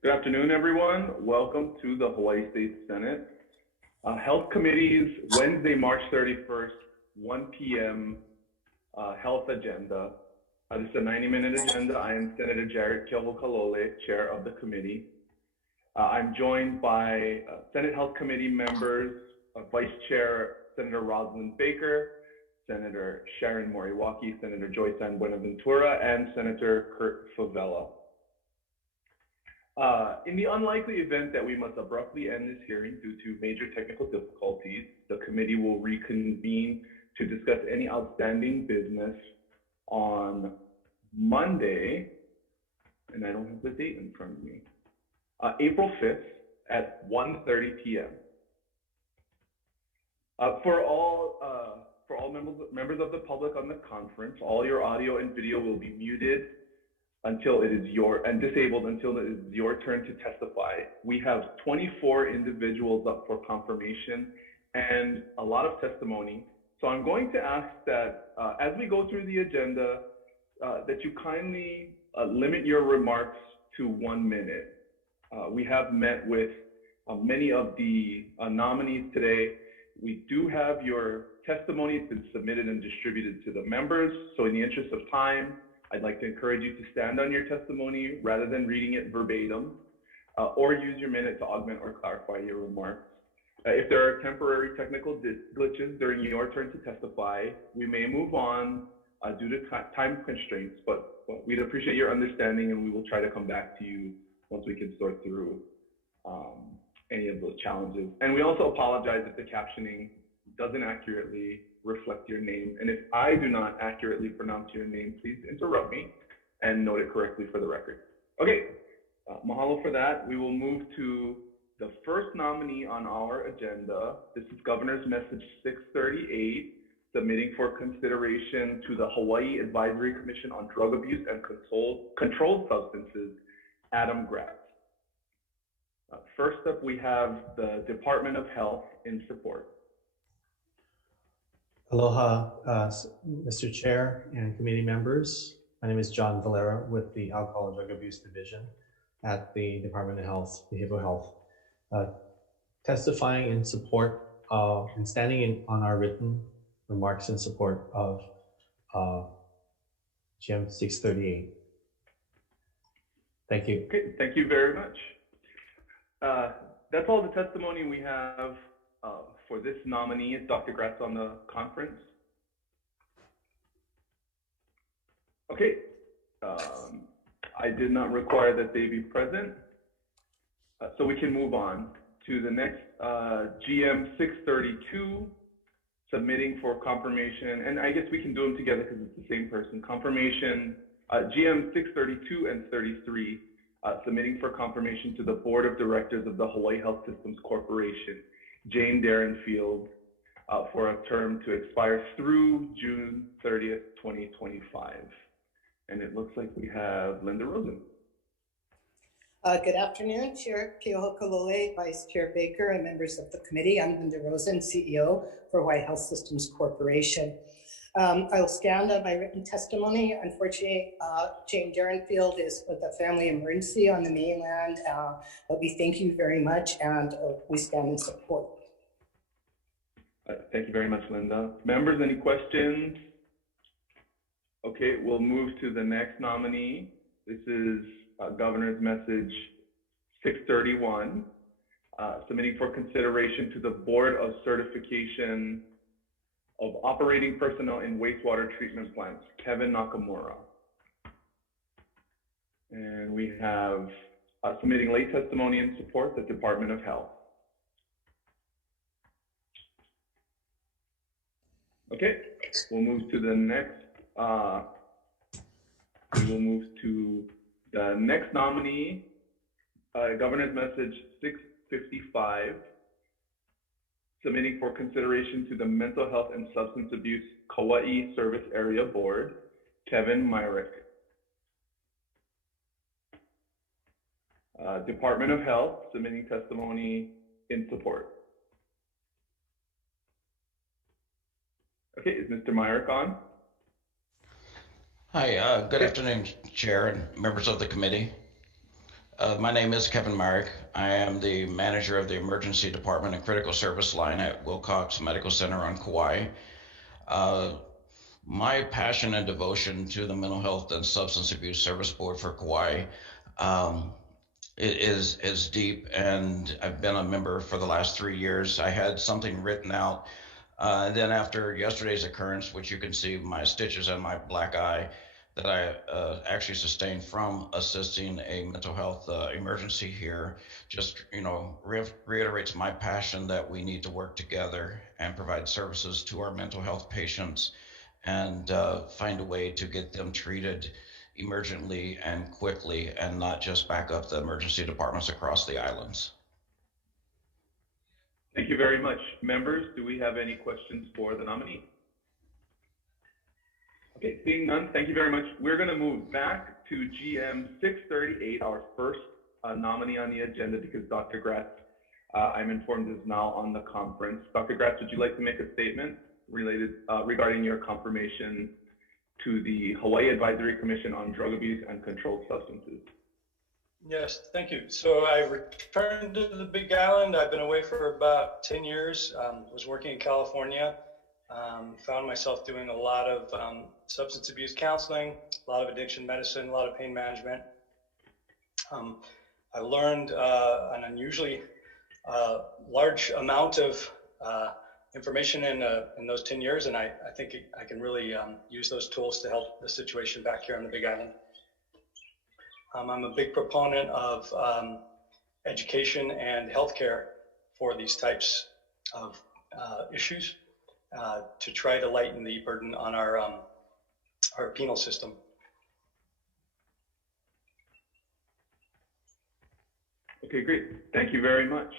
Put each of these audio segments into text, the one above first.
Good afternoon, everyone. Welcome to the Hawaii State Senate Health Committee's Wednesday, March 31st, 1 p.m. Health Agenda. This is a 90-minute agenda. I am Senator Jared Kehokalole, Chair of the committee. I'm joined by Senate Health Committee members, Vice Chair Senator Rosalind Baker, Senator Sharon Moriwaki, Senator Joyce-Ann Buenaventura, and Senator Kurt Favela. In the unlikely event that we must abruptly end this hearing due to major technical difficulties, the committee will reconvene to discuss any outstanding business on Monday, and I don't have the date in front of me, April 5th at 1:30 p.m. For all members of the public on the conference, all your audio and video will be muted until it is disabled until it is your turn to testify. We have 24 individuals up for confirmation and a lot of testimony. So I'm going to ask that as we go through the agenda, that you kindly limit your remarks to 1 minute. We have met with many of the nominees today. We do have your testimony. It's been submitted and distributed to the members. So in the interest of time, I'd like to encourage you to stand on your testimony rather than reading it verbatim, or use your minute to augment or clarify your remarks. If there are temporary technical glitches during your turn to testify, we may move on due to time constraints, but we'd appreciate your understanding and we will try to come back to you once we can sort through any of those challenges. And we also apologize if the captioning doesn't accurately reflect your name. And if I do not accurately pronounce your name, please interrupt me and note it correctly for the record. Okay, mahalo for that. We will move to the first nominee on our agenda. This is Governor's Message 638, submitting for consideration to the Hawaii Advisory Commission on Drug Abuse and Controlled Substances, Adam Gratz. First up, we have the Department of Health in support. Aloha, Mr. Chair and committee members. My name is John Valera with the Alcohol and Drug Abuse Division at the Department of Health, Behavioral Health. Testifying in support of and standing in on our written remarks in support of GM 638. Thank you. Okay, thank you very much. That's all the testimony we have for this nominee. Is Dr. Gratz on the conference? Okay, I did not require that they be present, so we can move on to the next GM 632, submitting for confirmation, and I guess we can do them together because it's the same person. Confirmation, GM 632 and 33, submitting for confirmation to the Board of Directors of the Hawaii Health Systems Corporation, Jane Darrenfield, for a term to expire through June 30th, 2025. And it looks like we have Linda Rosen. Good afternoon, Chair Kehokalole, Vice Chair Baker, and members of the committee. I'm Linda Rosen, CEO for Hawaii Health Systems Corporation. I will stand on my written testimony. Unfortunately, Jane Darrenfield is with a family emergency on the mainland, but we thank you very much and we stand in support. Thank you very much, Linda. Members, any questions? Okay, we'll move to the next nominee. This is Governor's Message 631, submitting for consideration to the Board of Certification of Operating Personnel in Wastewater Treatment Plants, Kevin Nakamura. And we have submitting late testimony in support, the Department of Health. Okay, we'll move to the next. We will move to the next nominee, Governor's Message 655, submitting for consideration to the Mental Health and Substance Abuse Kauai Service Area Board, Kevin Myrick. Department of Health, submitting testimony in support. Okay, is Mr. Myrick on? Hi, good afternoon, Chair and members of the committee. My name is Kevin Marek. I am the manager of the Emergency Department and Critical Service Line at Wilcox Medical Center on Kauai. My passion and devotion to the Mental Health and Substance Abuse Service Board for Kauai is deep, and I've been a member for the last 3 years. I had something written out. Then after yesterday's occurrence, which you can see my stitches and my black eye, that I actually sustained from assisting a mental health emergency here, just reiterates my passion that we need to work together and provide services to our mental health patients and find a way to get them treated emergently and quickly, and not just back up the emergency departments across the islands. Thank you very much. Members, do we have any questions for the nominee? Okay, seeing none, thank you very much. We're going to move back to GM 638, our first nominee on the agenda, because Dr. Gratz, I'm informed, is now on the conference. Dr. Gratz, would you like to make a statement regarding your confirmation to the Hawaii Advisory Commission on Drug Abuse and Controlled Substances? Yes, thank you. So I returned to the Big Island. I've been away for about 10 years. Was working in California. Found myself doing a lot of substance abuse counseling, a lot of addiction medicine, a lot of pain management. I learned an unusually large amount of information in those 10 years, and I think I can really use those tools to help the situation back here on the Big Island. I'm a big proponent of education and healthcare for these types of issues to try to lighten the burden on our penal system. Okay, great. Thank you very much.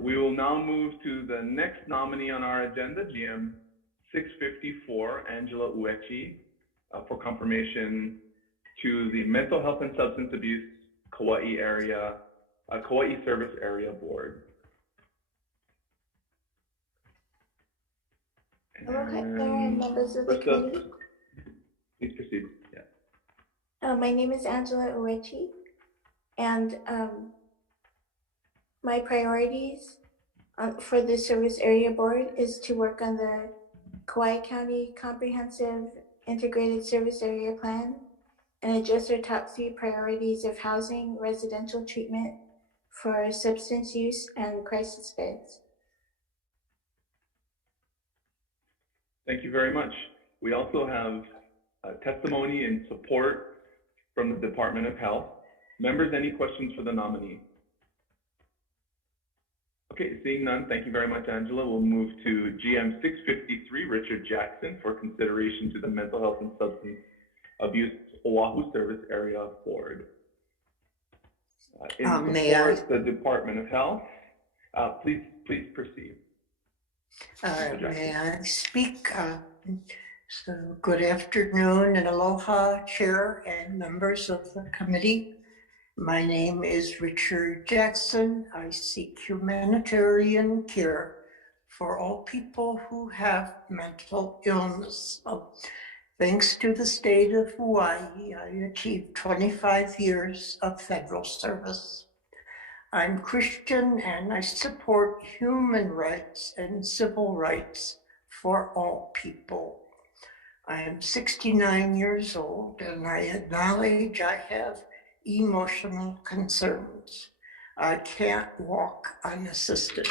We will now move to the next nominee on our agenda, GM 654, Angela Uechi, for confirmation to the Mental Health and Substance Abuse Kauai Service Area Board. Hello, members of the committee. Please proceed. Yeah. My name is Angela Uechi, and my priorities for the Service Area Board is to work on the Kauai County Comprehensive Integrated Service Area Plan and address our top 3 priorities of housing, residential treatment for substance use, and crisis beds. Thank you very much. We also have testimony and support from the Department of Health. Members, any questions for the nominee? Okay, seeing none, thank you very much, Angela. We'll move to GM 653, Richard Jackson, for consideration to the Mental Health and Substance Abuse Oahu Service Area Board. In support, the Department of Health. Please proceed. May I speak? So good afternoon and aloha, Chair and members of the committee. My name is Richard Jackson. I seek humanitarian care for all people who have mental illness. Thanks to the state of Hawaii, I achieved 25 years of federal service. I'm Christian and I support human rights and civil rights for all people. I am 69 years old and I acknowledge I have emotional concerns. I can't walk unassisted.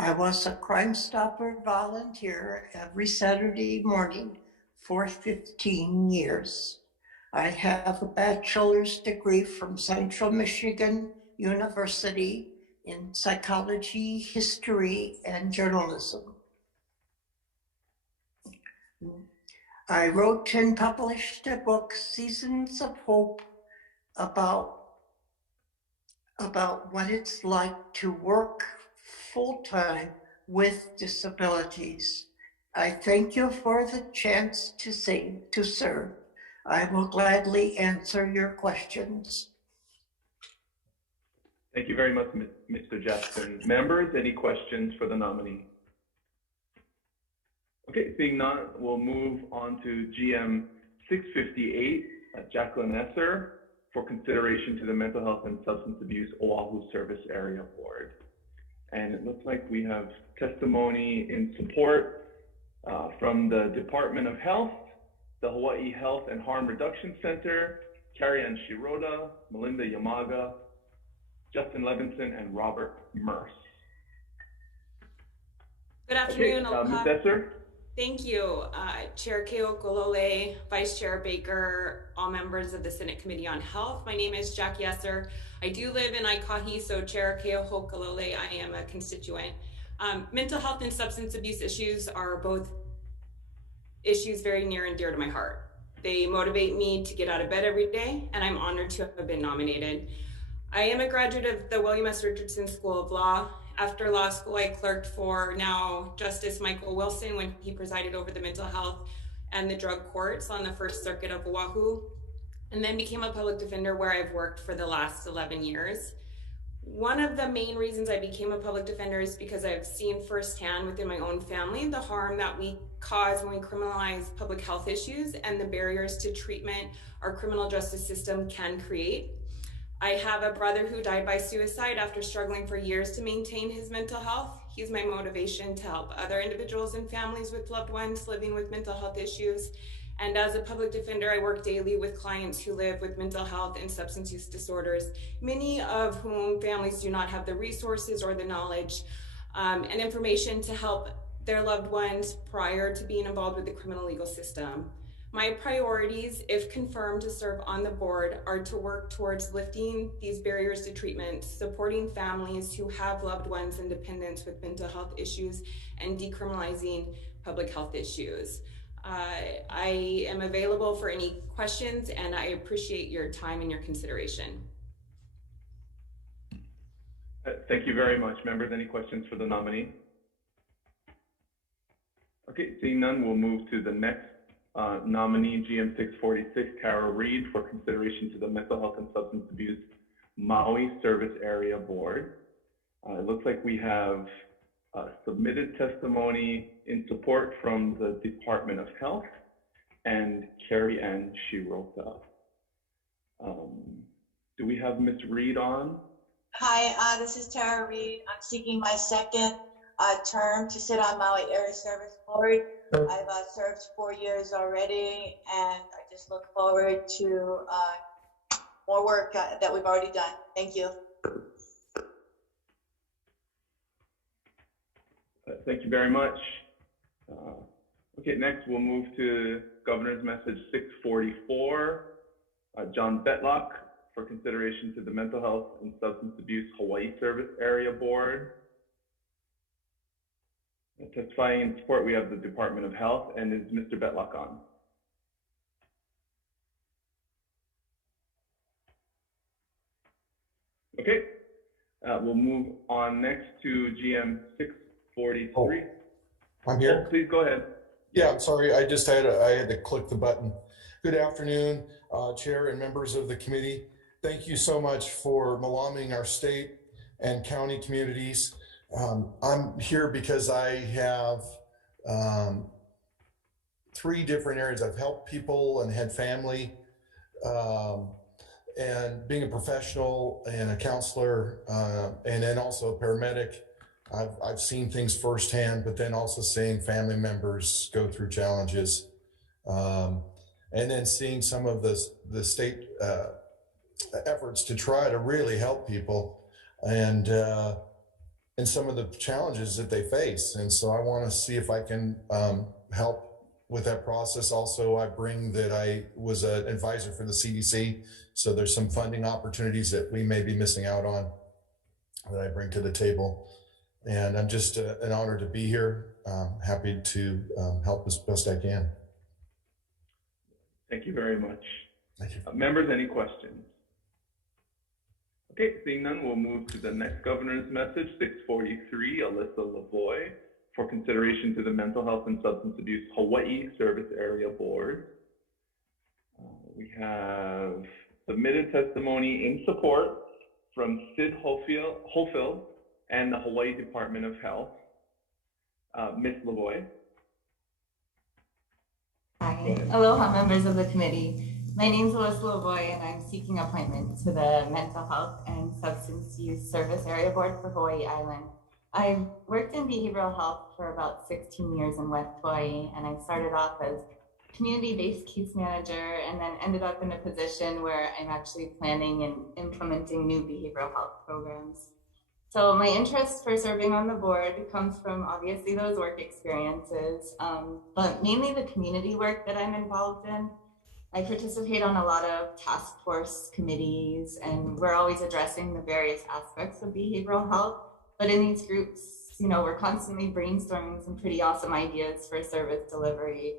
I was a Crime Stopper volunteer every Saturday morning for 15 years. I have a bachelor's degree from Central Michigan University in psychology, history, and journalism. I wrote and published a book, Seasons of Hope, about what it's like to work full-time with disabilities. I thank you for the chance to serve. I will gladly answer your questions. Thank you very much, Mr. Jackson. Members, any questions for the nominee? Okay, seeing none, we'll move on to GM 658, Jacqueline Nesser for consideration to the Mental Health and Substance Abuse Oahu Service Area Board. And it looks like we have testimony in support from the Department of Health, the Hawaii Health and Harm Reduction Center, Carrie Ann Shiroda, Melinda Yamaga, Justin Levinson, and Robert Merce. Good afternoon, okay, Ms. Nesser. Thank you, Chair Keokolole, Vice Chair Baker, all members of the Senate Committee on Health. My name is Jackie Esser. I do live in Aikahi, so Chair Keokolole, I am a constituent. Mental health and substance abuse issues are both issues very near and dear to my heart. They motivate me to get out of bed every day, and I'm honored to have been nominated. I am a graduate of the William S. Richardson School of Law. After law school, I clerked for now Justice Michael Wilson when he presided over the mental health and the drug courts on the First Circuit of Oahu, and then became a public defender where I've worked for the last 11 years. One of the main reasons I became a public defender is because I've seen firsthand within my own family the harm that we cause when we criminalize public health issues and the barriers to treatment our criminal justice system can create. I have a brother who died by suicide after struggling for years to maintain his mental health. He's my motivation to help other individuals and families with loved ones living with mental health issues. And as a public defender, I work daily with clients who live with mental health and substance use disorders, many of whom families do not have the resources or the knowledge and information to help their loved ones prior to being involved with the criminal legal system. My priorities, if confirmed to serve on the board, are to work towards lifting these barriers to treatment, supporting families who have loved ones and dependents with mental health issues, and decriminalizing public health issues. I am available for any questions, and I appreciate your time and your consideration. Thank you very much. Members, any questions for the nominee? Okay, seeing none, we'll move to the next nominee, GM 646, Tara Reed, for consideration to the Mental Health and Substance Abuse Maui Service Area Board. It looks like we have submitted testimony in support from the Department of Health and Carrie Ann Shiroda. Do we have Ms. Reed on? Hi, this is Tara Reed. I'm seeking my second term to sit on Maui Area Service Board. I've served 4 years already, and I just look forward to more work that we've already done. Thank you. Thank you very much. Okay, next we'll move to Governor's Message 644, John Betlock, for consideration to the Mental Health and Substance Abuse Hawaii Service Area Board. Testifying in support, we have the Department of Health, and is Mr. Betlock on? Okay, we'll move on next to GM 643. I'm here. Oh, please go ahead. Yeah, I'm sorry. I had to click the button. Good afternoon, Chair and members of the committee. Thank you so much for malaming our state and county communities. I'm here because I have 3 different areas. I've helped people and had family, and being a professional and a counselor, and then also a paramedic. I've seen things firsthand, but then also seeing family members go through challenges, and then seeing some of the state efforts to try to really help people, and some of the challenges that they face. And so I want to see if I can help with that process. Also, I bring that I was an advisor for the CDC, so there's some funding opportunities that we may be missing out on that I bring to the table. And I'm just an honor to be here. Happy to help as best I can. Thank you very much. Thank you. Members, any questions? Okay, seeing none, we'll move to the next Governor's Message, 643, Alyssa Lavoy, for consideration to the Mental Health and Substance Abuse Hawaii Service Area Board. We have submitted testimony in support from Sid Hofield and the Hawaii Department of Health. Ms. Lavoy. Hi, aloha members of the committee. My name is Alyssa Lavoy, and I'm seeking appointment to the Mental Health and Substance Use Service Area Board for Hawaii Island. I've worked in behavioral health for about 16 years in West Hawaii, and I started off as community-based case manager and then ended up in a position where I'm actually planning and implementing new behavioral health programs. So my interest for serving on the board comes from obviously those work experiences, but mainly the community work that I'm involved in. I participate on a lot of task force committees, and we're always addressing the various aspects of behavioral health. But in these groups, we're constantly brainstorming some pretty awesome ideas for service delivery.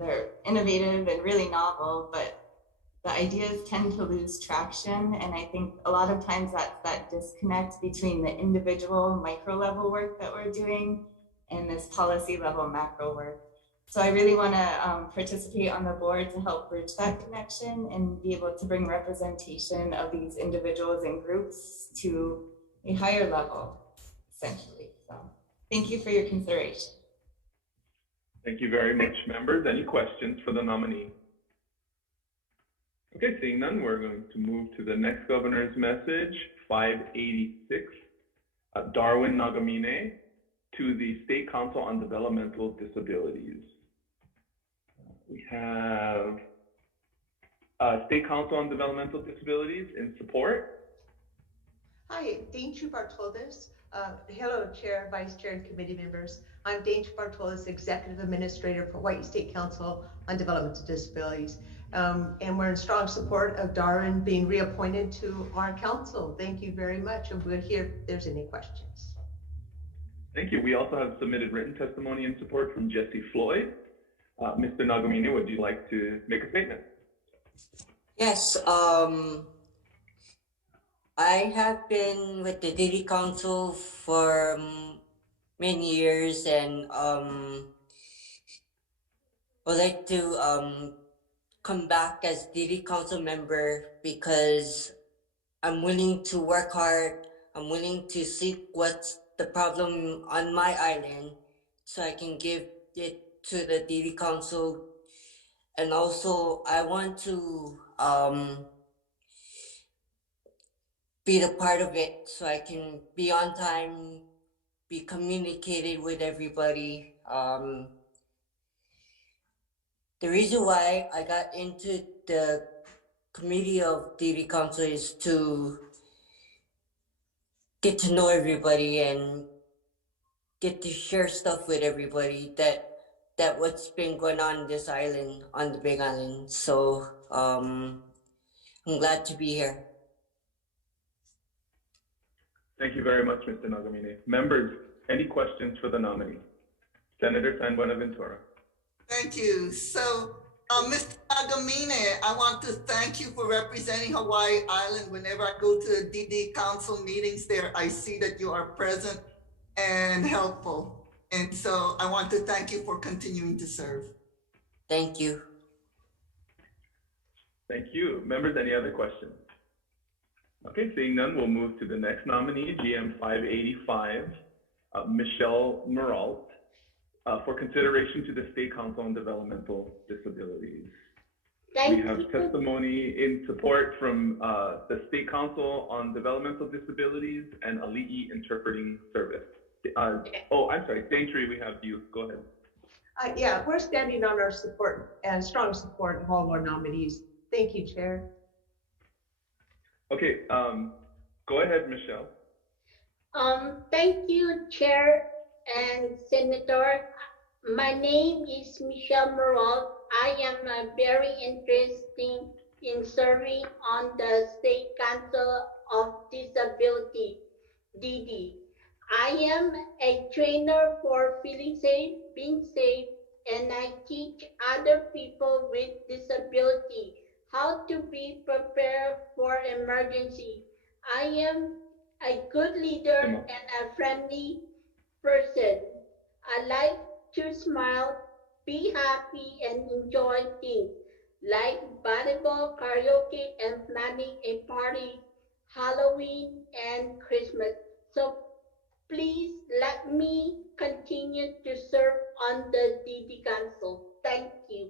They're innovative and really novel, but the ideas tend to lose traction. And I think a lot of times that's that disconnect between the individual micro level work that we're doing and this policy level macro work. So I really want to participate on the board to help bridge that connection and be able to bring representation of these individuals and groups to a higher level, essentially. So thank you for your consideration. Thank you very much, members. Any questions for the nominee? Okay, seeing none, we're going to move to the next governor's message, 586, Darwin Nagamine, to the State Council on Developmental Disabilities. We have State Council on Developmental Disabilities in support. Hi, Dean Bartoldes. Hello, Chair, Vice Chair, and committee members. I'm Dean Bartoldes, Executive Administrator for Hawaii State Council on Developmental Disabilities. And we're in strong support of Darwin being reappointed to our council. Thank you very much, and we're here if there's any questions. Thank you. We also have submitted written testimony in support from Jesse Floyd. Mr. Nagamine, would you like to make a statement? Yes, I have been with the City Council for many years, and would like to come back as City Council member because I'm willing to work hard. I'm willing to seek what's the problem on my island so I can give it to the City Council. And also I want to be the part of it so I can be on time, be communicated with everybody. The reason why I got into the committee of City Council is to get to know everybody and get to share stuff with everybody that what's been going on this island, on the Big Island. So I'm glad to be here. Thank you very much, Mr. Nagamine. Members, any questions for the nominee? Senator San Buenaventura. Thank you. So, Mr. Nagamine, I want to thank you for representing Hawaii Island. Whenever I go to the DD Council meetings there, I see that you are present and helpful. And so I want to thank you for continuing to serve. Thank you. Thank you. Members, any other questions? Okay, seeing none, we'll move to the next nominee, GM 585, Michelle Meralt, for consideration to the State Council on Developmental Disabilities. We have testimony in support from the State Council on Developmental Disabilities and Ali'i Interpreting Service. Oh, I'm sorry, Daintree, we have you. Go ahead. Yeah, we're standing on our support and strong support of all our nominees. Thank you, Chair. Okay, go ahead, Michelle. Thank you, Chair and Senator. My name is Michelle Meralt. I am very interested in serving on the State Council of Disability, DD. I am a trainer for feeling safe, being safe, and I teach other people with disability how to be prepared for emergency. I am a good leader and a friendly person. I like to smile, be happy, and enjoy things like volleyball, karaoke, and planning a party, Halloween, and Christmas. So please let me continue to serve on the DD Council. Thank you.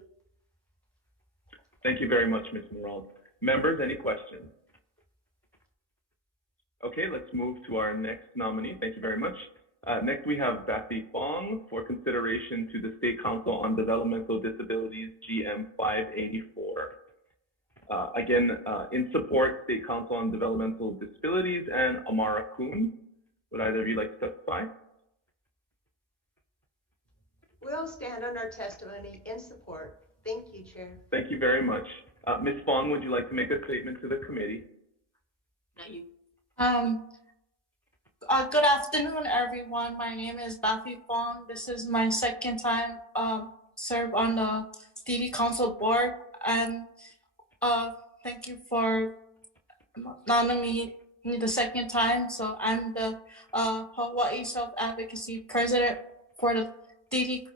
Thank you very much, Ms. Morales. Members, any questions? Okay, let's move to our next nominee. Thank you very much. Next, we have Bathy Fong for consideration to the State Council on Developmental Disabilities, GM 584. Again, in support, State Council on Developmental Disabilities and Amara Kuhn. Would either of you like to testify? We'll stand on our testimony in support. Thank you, Chair. Thank you very much. Ms. Fong, would you like to make a statement to the committee? Not you. Good afternoon, everyone. My name is Bathy Fong. This is my second time serve on the DD Council board, and thank you for nominating me the second time. So I'm the Hawaii Self Advocacy President for the DD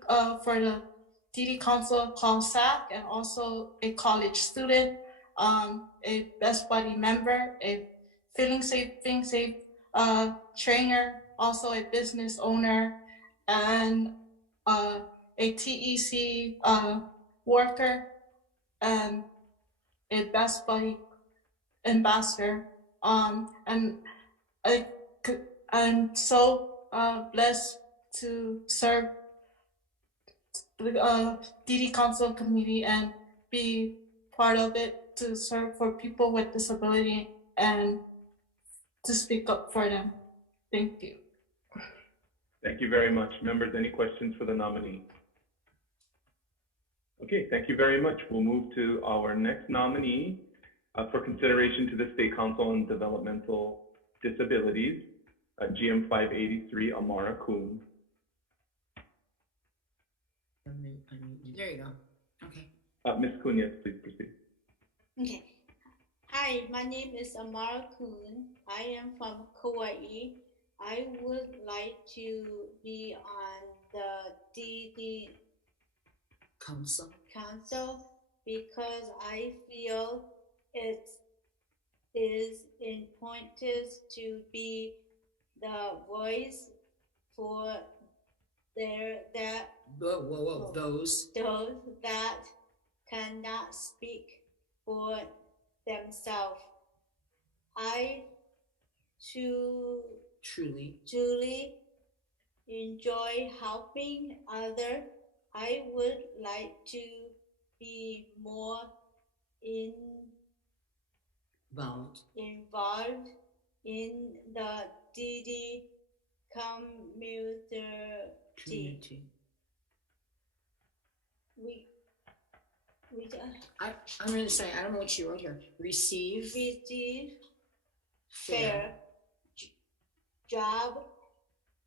Council called SAC, and also a college student, a Best Buddy member, a Feeling Safe trainer, also a business owner, and a TEC worker, and a Best Buddy ambassador. And I'm so blessed to serve the DD Council committee and be part of it, to serve for people with disability and to speak up for them. Thank you. Thank you very much. Members, any questions for the nominee? Okay, thank you very much. We'll move to our next nominee for consideration to the State Council on Developmental Disabilities, GM 583, Amara Kuhn. There you go. Okay. Ms. Kuhn, yes, please proceed. Okay. Hi, my name is Amara Kuhn. I am from Kauai. I would like to be on the DD Council because I feel it is important to be the voice for those that cannot speak for themselves. I truly enjoy helping others. I would like to be more involved in the DD community. I'm going to say, I don't know what you wrote here. Receive fair job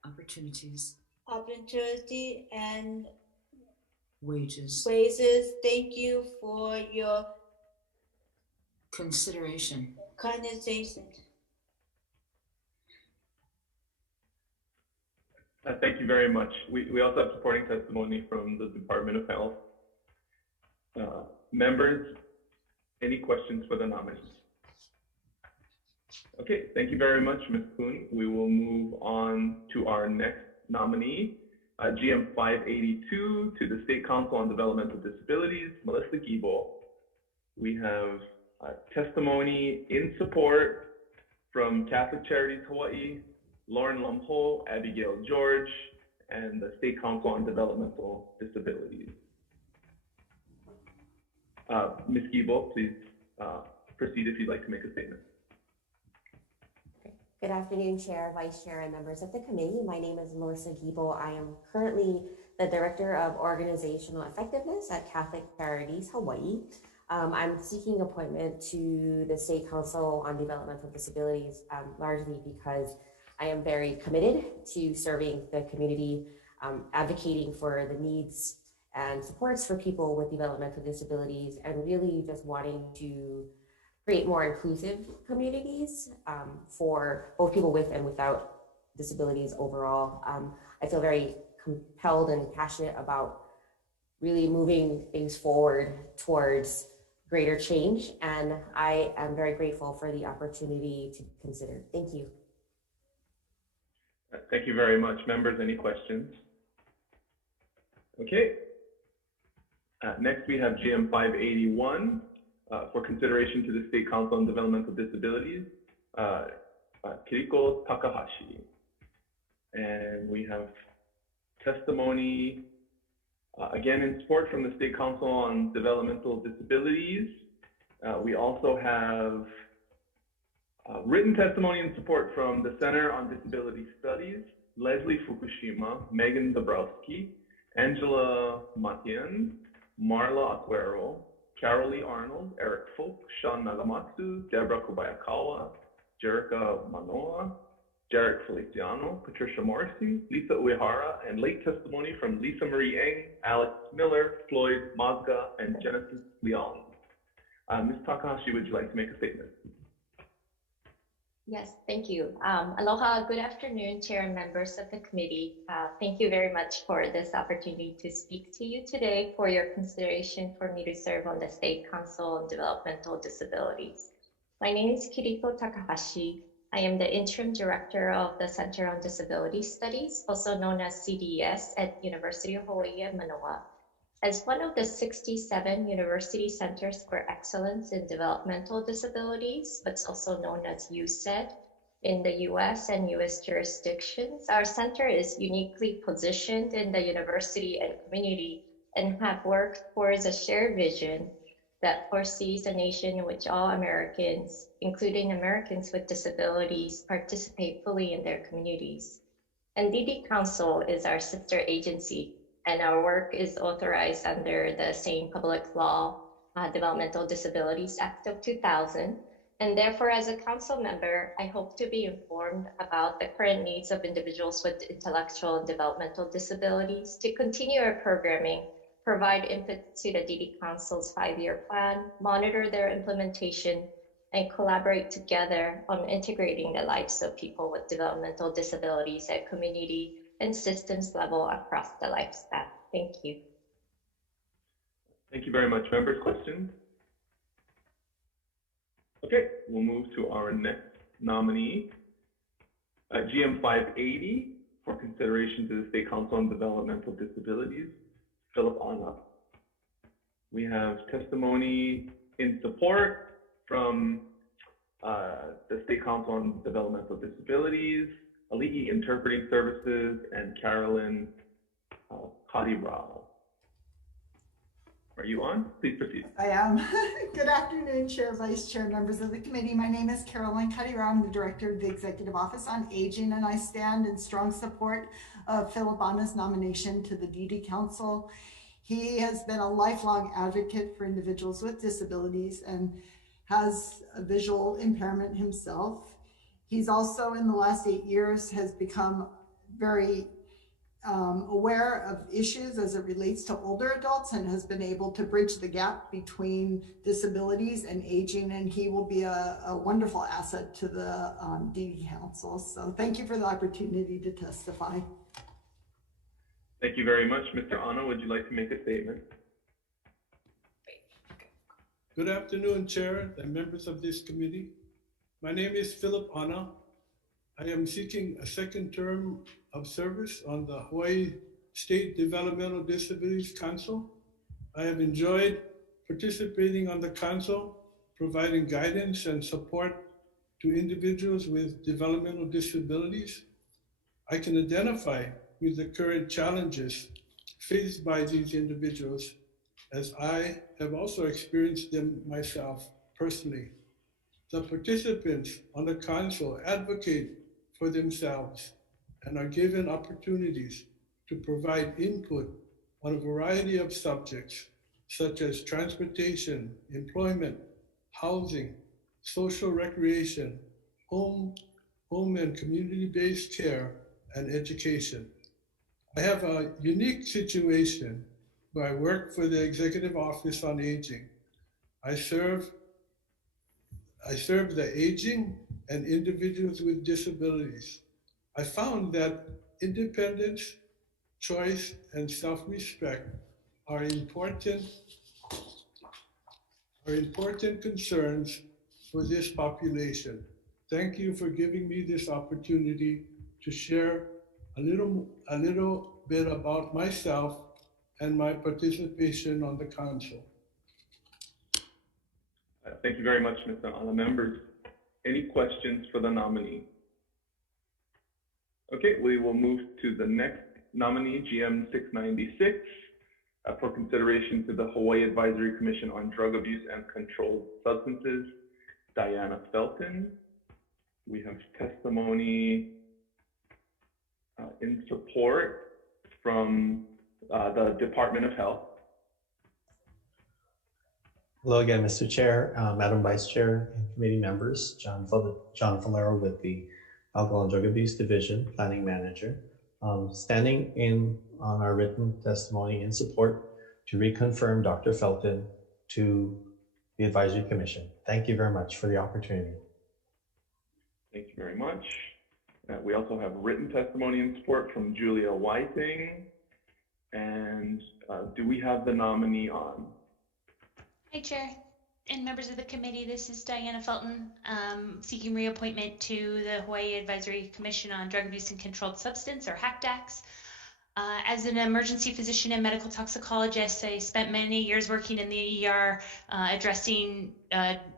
opportunity and wages. Thank you for your consideration. Thank you very much. We also have supporting testimony from the Department of Health. Members, any questions for the nominees? Okay, thank you very much, Ms. Kuhn. We will move on to our next nominee, GM 582, to the State Council on Developmental Disabilities, Melissa Giebel. We have testimony in support from Catholic Charities Hawaii, Lauren Lumho, Abigail George, and the State Council on Developmental Disabilities. Ms. Giebel, please proceed if you'd like to make a statement. Good afternoon, Chair, Vice Chair, and members of the committee. My name is Melissa Giebel. I am currently the Director of Organizational Effectiveness at Catholic Charities Hawaii. I'm seeking appointment to the State Council on Developmental Disabilities largely because I am very committed to serving the community, advocating for the needs and supports for people with developmental disabilities, and really just wanting to create more inclusive communities for both people with and without disabilities overall. I feel very compelled and passionate about really moving things forward towards greater change, and I am very grateful for the opportunity to consider. Thank you. Thank you very much. Members, any questions? Okay. Next, we have GM 581, for consideration to the State Council on Developmental Disabilities, Kiriko Takahashi. And we have testimony, again in support from the State Council on Developmental Disabilities. We also have written testimony in support from the Center on Disability Studies, Leslie Fukushima, Megan Dabrowski, Angela Matian, Marla Aguero, Carolee Arnold, Eric Folk, Sean Nagamatsu, Deborah Kobayakawa, Jerica Manoa, Jarek Feliciano, Patricia Morrissey, Lisa Uehara, and late testimony from Lisa Marie Eng, Alex Miller, Floyd Mazga, and Genesis Leon. Ms. Takahashi, would you like to make a statement? Yes, thank you. Aloha, good afternoon, Chair and members of the committee. Thank you very much for this opportunity to speak to you today for your consideration for me to serve on the State Council on Developmental Disabilities. My name is Kiriko Takahashi. I am the Interim Director of the Center on Disability Studies, also known as CDS at University of Hawaii at Manoa. As one of the 67 university centers for excellence in developmental disabilities, what's also known as Hsd, in the US and US jurisdictions, our center is uniquely positioned in the university and community and have worked towards a shared vision that foresees a nation in which all Americans, including Americans with disabilities, participate fully in their communities. And DD Council is our sister agency, and our work is authorized under the same public law, Developmental Disabilities Act of 2000. And therefore, as a council member, I hope to be informed about the current needs of individuals with intellectual and developmental disabilities to continue our programming, provide input to the DD Council's 5-year plan, monitor their implementation, and collaborate together on integrating the lives of people with developmental disabilities at community and systems level across the lifespan. Thank you. Thank you very much. Members, questions? Okay, we'll move to our next nominee, GM 580, for consideration to the State Council on Developmental Disabilities, Philip Anna. We have testimony in support from the State Council on Developmental Disabilities, Ali'i Interpreting Services, and Carolyn Kadirao. Are you on? Please proceed. I am. Good afternoon, Chair, Vice Chair, members of the committee. My name is Caroline Kadirao. I'm the Director of the Executive Office on Aging, and I stand in strong support of Philip Anna's nomination to the DD Council. He has been a lifelong advocate for individuals with disabilities and has a visual impairment himself. He's also, in the last 8 years, has become very aware of issues as it relates to older adults and has been able to bridge the gap between disabilities and aging, and he will be a wonderful asset to the DD Council. So thank you for the opportunity to testify. Thank you very much. Mr. Anna, would you like to make a statement? Good afternoon, Chair and members of this committee. My name is Philip Anna. I am seeking a second term of service on the Hawaii State Developmental Disabilities Council. I have enjoyed participating on the council, providing guidance and support to individuals with developmental disabilities. I can identify with the current challenges faced by these individuals, as I have also experienced them myself personally. The participants on the council advocate for themselves and are given opportunities to provide input on a variety of subjects, such as transportation, employment, housing, social recreation, home and community-based care, and education. I have a unique situation where I work for the Executive Office on Aging. I serve the aging and individuals with disabilities. I found that independence, choice, and self-respect are important concerns for this population. Thank you for giving me this opportunity to share a little bit about myself and my participation on the council. Thank you very much, Mr. Ana. Members, any questions for the nominee? Okay, we will move to the next nominee, GM 696, for consideration to the Hawaii Advisory Commission on Drug Abuse and Controlled Substances, Diana Felton. We have testimony in support from the Department of Health. Hello again, Mr. Chair, Madam Vice Chair, and committee members. John Valero with the Alcohol and Drug Abuse Division, Planning Manager. Standing in on our written testimony in support to reconfirm Dr. Felton to the Advisory Commission. Thank you very much for the opportunity. Thank you very much. We also have written testimony in support from Julia Whiting. And do we have the nominee on? Hi, Chair and members of the committee. This is Diana Felton, seeking reappointment to the Hawaii Advisory Commission on Drug Abuse and Controlled Substance, or HTH. As an emergency physician and medical toxicologist, I spent many years working in the ER, addressing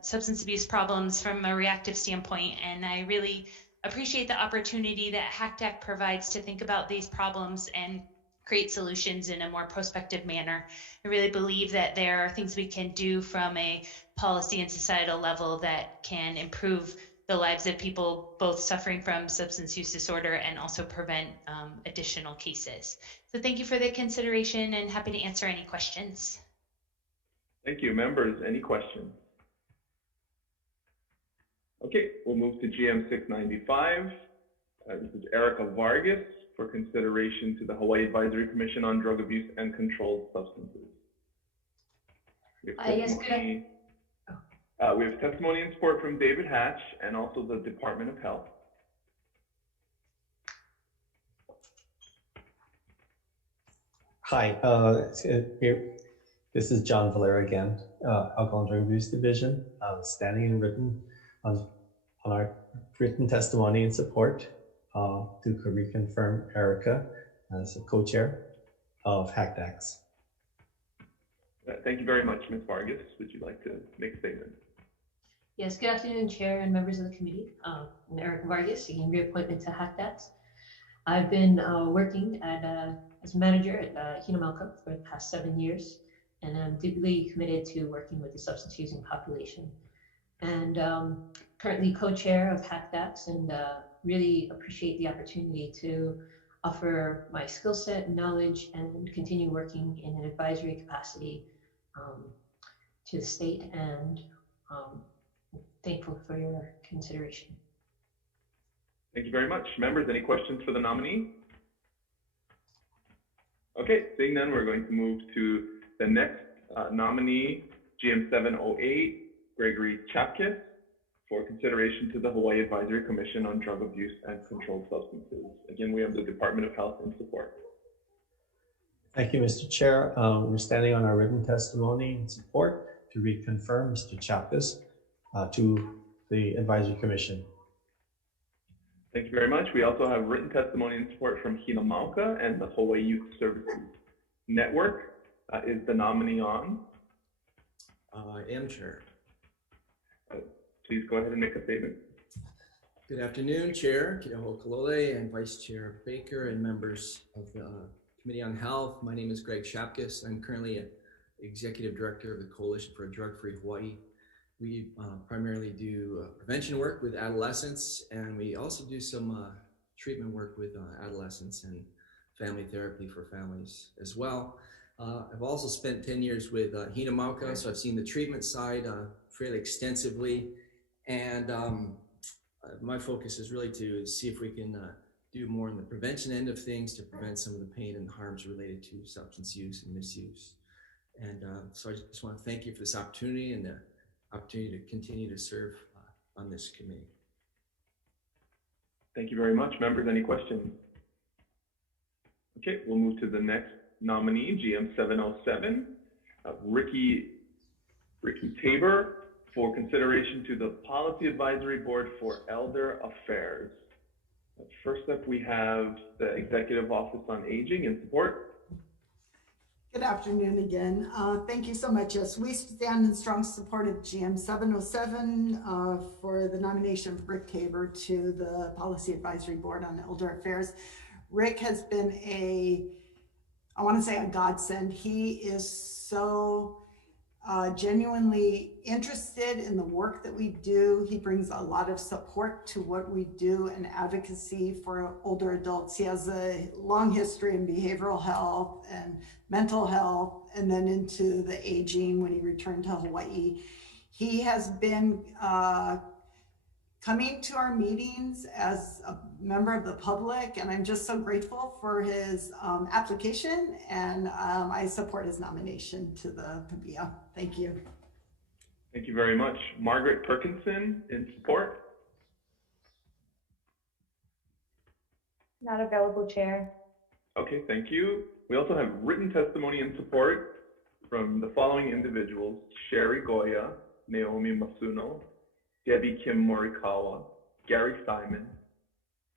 substance abuse problems from a reactive standpoint, and I really appreciate the opportunity that HTH provides to think about these problems and create solutions in a more prospective manner. I really believe that there are things we can do from a policy and societal level that can improve the lives of people both suffering from substance use disorder and also prevent additional cases. So thank you for the consideration and happy to answer any questions. Thank you. Members, any questions? Okay, we'll move to GM 695. This is Erica Vargas for consideration to the Hawaii Advisory Commission on Drug Abuse and Controlled Substances. We have testimony in support from David Hatch and also the Department of Health. Hi, this is John Valera again, Alcohol and Drug Abuse Division, standing and written on our written testimony in support to reconfirm Erica as a co-chair of HTH. Thank you very much, Ms. Vargas. Would you like to make a statement? Yes, good afternoon, Chair and members of the committee. I'm Erica Vargas, seeking reappointment to HTH. I've been working as manager at Hinamalka for the past 7 years, and I'm deeply committed to working with the substance using population. And currently co-chair of HTH, and really appreciate the opportunity to offer my skill set, knowledge, and continue working in an advisory capacity to the state, and thankful for your consideration. Thank you very much. Members, any questions for the nominee? Okay, seeing none, we're going to move to the next nominee, GM 708, Gregory Chapkis, for consideration to the Hawaii Advisory Commission on Drug Abuse and Controlled Substances. Again, we have the Department of Health in support. Thank you, Mr. Chair. We're standing on our written testimony in support to reconfirm Mr. Chapkis to the Advisory Commission. Thank you very much. We also have written testimony in support from Hinamalka and the Hawaii Youth Services Network. Is the nominee on? I am, Chair. Please go ahead and make a statement. Good afternoon, Chair Keoho Kalole and Vice Chair Baker and members of the Committee on Health. My name is Greg Chapkis. I'm currently Executive Director of the Coalition for a Drug-Free Hawaii. We primarily do prevention work with adolescents, and we also do some treatment work with adolescents and family therapy for families as well. I've also spent 10 years with Hinamalka, so I've seen the treatment side fairly extensively. And my focus is really to see if we can do more on the prevention end of things to prevent some of the pain and harms related to substance use and misuse. And so I just want to thank you for this opportunity and the opportunity to continue to serve on this committee. Thank you very much. Members, any questions? Okay, we'll move to the next nominee, GM 707, Ricky Tabor, for consideration to the Policy Advisory Board for Elder Affairs. First up, we have the Executive Office on Aging in support. Good afternoon again. Thank you so much. Yes, we stand in strong support of GM 707 for the nomination of Rick Tabor to the Policy Advisory Board on Elder Affairs. Rick has been I want to say a godsend. He is so genuinely interested in the work that we do. He brings a lot of support to what we do and advocacy for older adults. He has a long history in behavioral health and mental health, and then into the aging when he returned to Hawaii. He has been coming to our meetings as a member of the public, and I'm just so grateful for his application, and I support his nomination to the PBA. Thank you. Thank you very much. Margaret Perkinson in support. Not available, Chair. Okay, thank you. We also have written testimony in support from the following individuals: Sherry Goya, Naomi Masuno, Debbie Kim Morikawa, Gary Simon,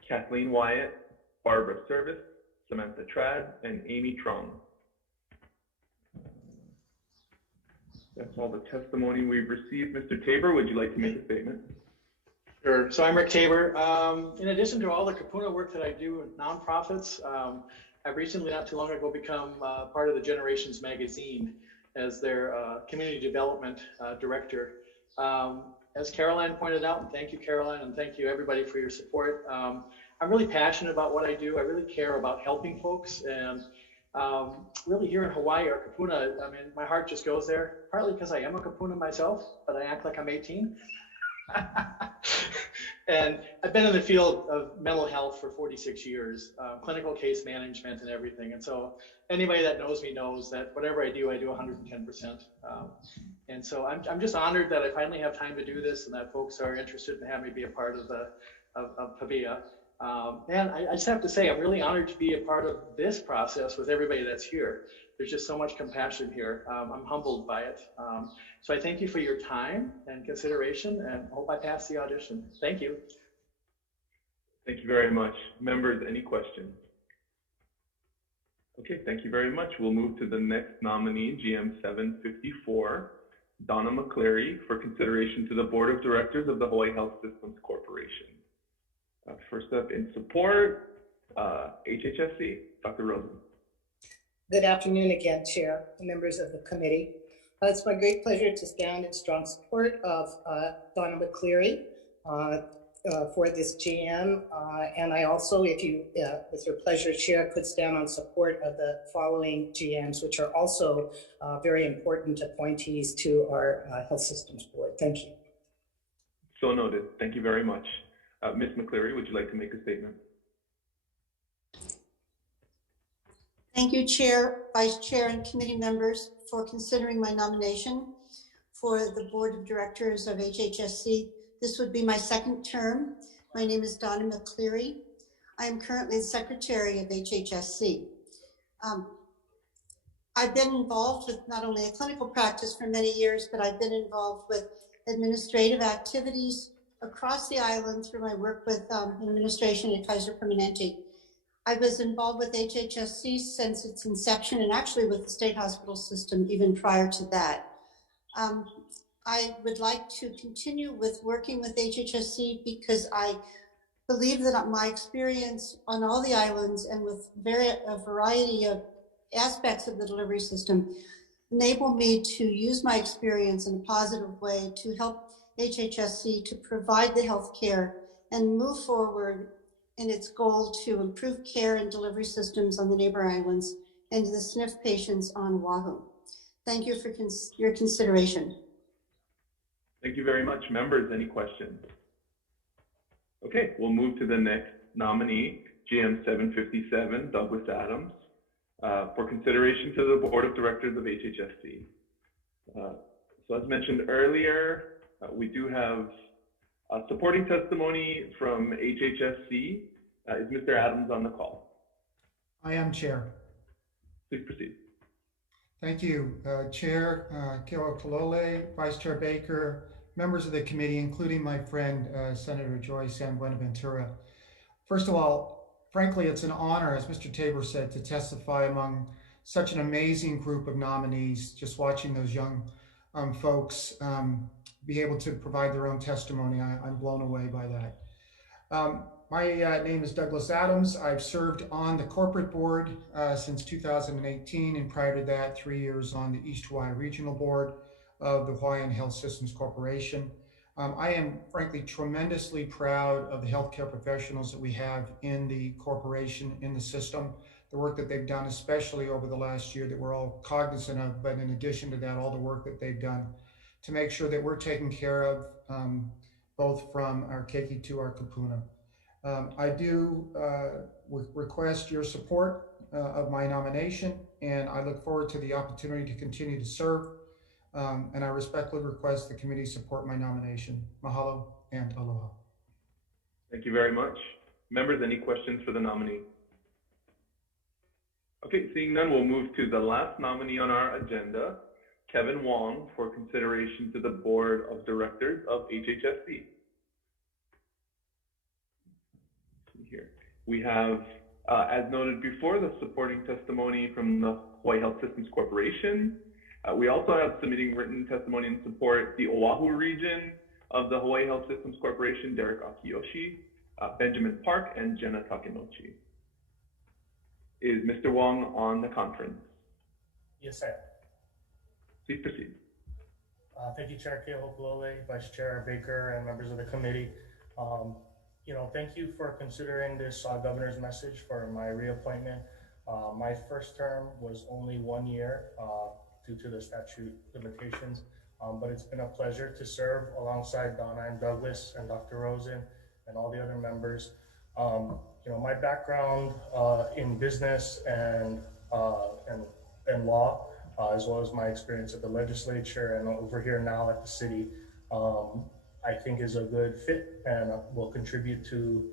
Kathleen Wyatt, Barbara Service, Samantha Trad, and Amy Trong. That's all the testimony we've received. Mr. Tabor, would you like to make a statement? Sure. So I'm Rick Tabor. In addition to all the Kapuna work that I do with nonprofits, I've recently, not too long ago, become part of the Generations magazine as their community development director. As Caroline pointed out, and thank you, Caroline, and thank you everybody for your support. I'm really passionate about what I do. I really care about helping folks, and really here in Hawaii, our Kapuna, I mean, my heart just goes there, partly because I am a Kapuna myself, but I act like I'm 18. And I've been in the field of mental health for 46 years, clinical case management and everything. And so anybody that knows me knows that whatever I do 110%. And so I'm just honored that I finally have time to do this and that folks are interested in having me be a part of PBA. And I just have to say, I'm really honored to be a part of this process with everybody that's here. There's just so much compassion here. I'm humbled by it. So I thank you for your time and consideration, and hope I pass the audition. Thank you. Thank you very much. Members, any questions? Okay, thank you very much. We'll move to the next nominee, GM 754, Donna McCleary, for consideration to the Board of Directors of the Hawaii Health Systems Corporation. First up in support, HHSC, Dr. Rosen. Good afternoon again, Chair and members of the committee. It's my great pleasure to stand in strong support of Donna McCleary for this GM. And I also, if you, with your pleasure, Chair, could stand on support of the following GMs, which are also very important appointees to our Health Systems Board. Thank you. So noted. Thank you very much. Ms. McCleary, would you like to make a statement? Thank you, Chair, Vice Chair, and committee members for considering my nomination for the Board of Directors of HHSC. This would be my second term. My name is Donna McCleary. I am currently the Secretary of HHSC. I've been involved with not only a clinical practice for many years, but I've been involved with administrative activities across the island through my work with administration at Kaiser Permanente. I was involved with HHSC since its inception, and actually with the state hospital system even prior to that. I would like to continue with working with HHSC because I believe that my experience on all the islands and with a variety of aspects of the delivery system enable me to use my experience in a positive way to help HHSC to provide the health care and move forward in its goal to improve care and delivery systems on the neighbor islands and to the SNF patients on Oahu. Thank you for your consideration. Thank you very much. Members, any questions? Okay, we'll move to the next nominee, GM 757, Douglas Adams, for consideration to the Board of Directors of HHSC. So as mentioned earlier, we do have supporting testimony from HHSC. Is Mr. Adams on the call? I am, Chair. Please proceed. Thank you, Chair Keokalole, Vice Chair Baker, members of the committee, including my friend, Senator Joy San Buenaventura. First of all, frankly, it's an honor, as Mr. Tabor said, to testify among such an amazing group of nominees. Just watching those young folks be able to provide their own testimony, I'm blown away by that. My name is Douglas Adams. I've served on the corporate board since 2018, and prior to that, 3 years on the East Hawaii Regional Board of the Hawaiian Health Systems Corporation. I am frankly tremendously proud of the healthcare professionals that we have in the corporation, in the system, the work that they've done, especially over the last year that we're all cognizant of, but in addition to that, all the work that they've done to make sure that we're taken care of, both from our keiki to our kapuna. I do request your support of my nomination, and I look forward to the opportunity to continue to serve. And I respectfully request the committee support my nomination. Mahalo and aloha. Thank you very much. Members, any questions for the nominee? Okay, seeing none, we'll move to the last nominee on our agenda, Kevin Wong, for consideration to the Board of Directors of HHSC. Here we have, as noted before, the supporting testimony from the Hawaii Health Systems Corporation. We also have submitting written testimony in support the Oahu region of the Hawaii Health Systems Corporation, Derek Akiyoshi, Benjamin Park, and Jenna Takenochi. Is Mr. Wong on the conference? Yes, sir. Please proceed. Thank you, Chair Kehokulole, Vice Chair Baker, and members of the committee. Thank you for considering this governor's message for my reappointment. My first term was only 1 year due to the statute limitations, but it's been a pleasure to serve alongside Donna and Douglas and Dr. Rosen and all the other members. My background in business and law, as well as my experience at the legislature and over here now at the city, I think is a good fit and will contribute to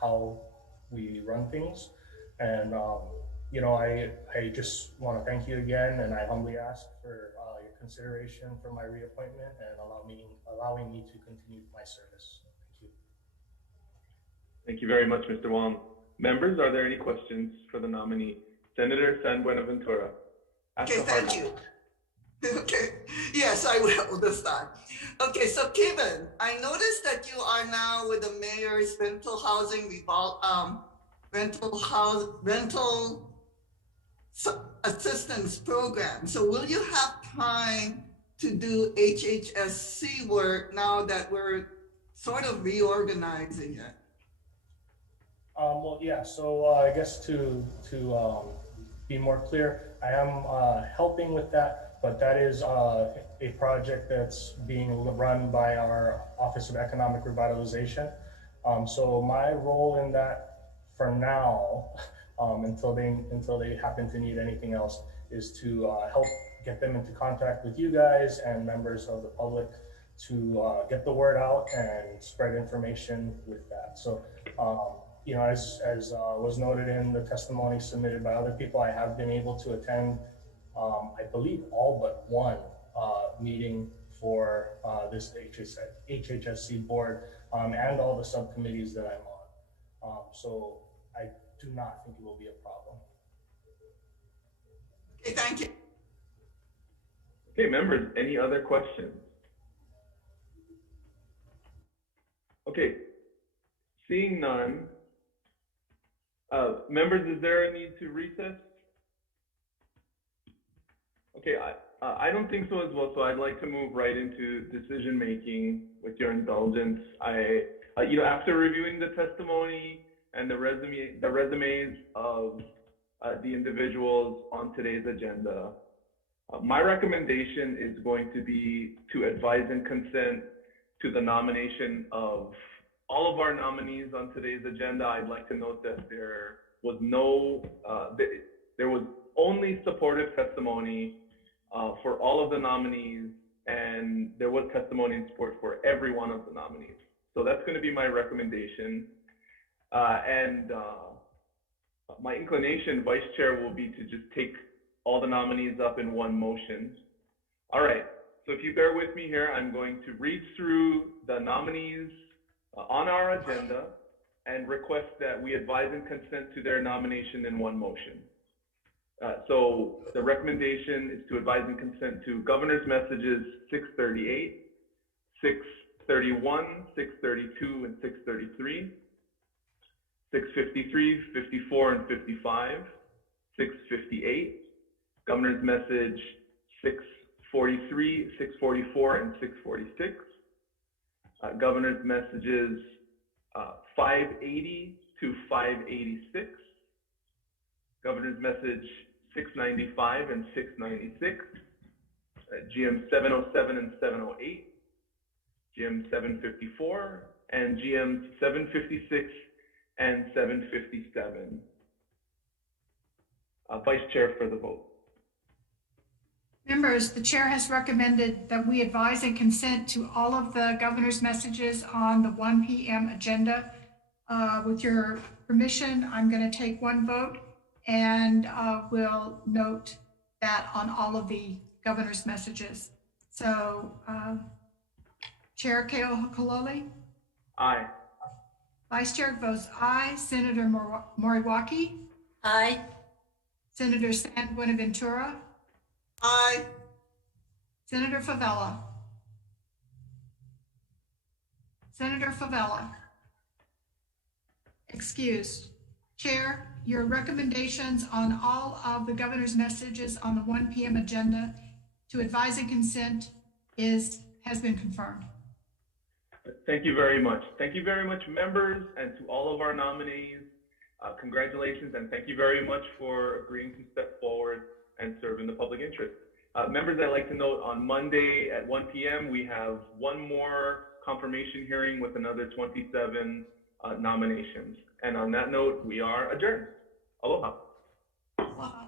how we run things. And I just want to thank you again, and I humbly ask for your consideration for my reappointment and allowing me to continue my service. Thank you. Thank you very much, Mr. Wong. Members, are there any questions for the nominee? Senator San Buenaventura. Okay, thank you. Okay, yes, I will this time. Okay, so Kevin, I noticed that you are now with the mayor's rental housing rental assistance program. So will you have time to do HHSC work now that we're sort of reorganizing it? Well, yeah, so I guess to be more clear, I am helping with that, but that is a project that's being run by our Office of Economic Revitalization. So my role in that for now, until they happen to need anything else, is to help get them into contact with you guys and members of the public to get the word out and spread information with that. So, as was noted in the testimony submitted by other people, I have been able to attend, I believe, all but one meeting for this HHSC board and all the subcommittees that I'm on. So I do not think it will be a problem. Okay, thank you. Okay, members, any other questions? Okay, seeing none. Members, is there a need to recess? Okay, I don't think so as well, so I'd like to move right into decision making with your indulgence. After reviewing the testimony and the resumes of the individuals on today's agenda, my recommendation is going to be to advise and consent to the nomination of all of our nominees on today's agenda. I'd like to note that there was only supportive testimony for all of the nominees, and there was testimony in support for every one of the nominees. So that's going to be my recommendation. My inclination, Vice Chair, will be to just take all the nominees up in one motion. All right, so if you bear with me here, I'm going to read through the nominees on our agenda and request that we advise and consent to their nomination in one motion. So the recommendation is to advise and consent to governor's messages 638, 631, 632, and 633, 653, 54, and 55, 658, governor's message 643, 644, and 646, governor's messages 580 to 586, governor's message 695 and 696, GM 707 and 708, GM 754, and GM 756 and 757. Vice Chair for the vote. Members, the chair has recommended that we advise and consent to all of the governor's messages on the 1 p.m. agenda. With your permission, I'm going to take one vote and we'll note that on all of the governor's messages. So, Chair Keohakalole? Aye. Vice Chair votes aye. Senator Moriwaki? Aye. Senator San Buenaventura? Aye. Senator Favela? Senator Favela? Excused. Chair, your recommendations on all of the governor's messages on the 1 p.m. agenda to advise and consent has been confirmed. Thank you very much. Thank you very much, members, and to all of our nominees. Congratulations, and thank you very much for agreeing to step forward and serve in the public interest. Members, I'd like to note on Monday at 1 p.m. we have one more confirmation hearing with another 27 nominations. And on that note, we are adjourned. Aloha. Aloha.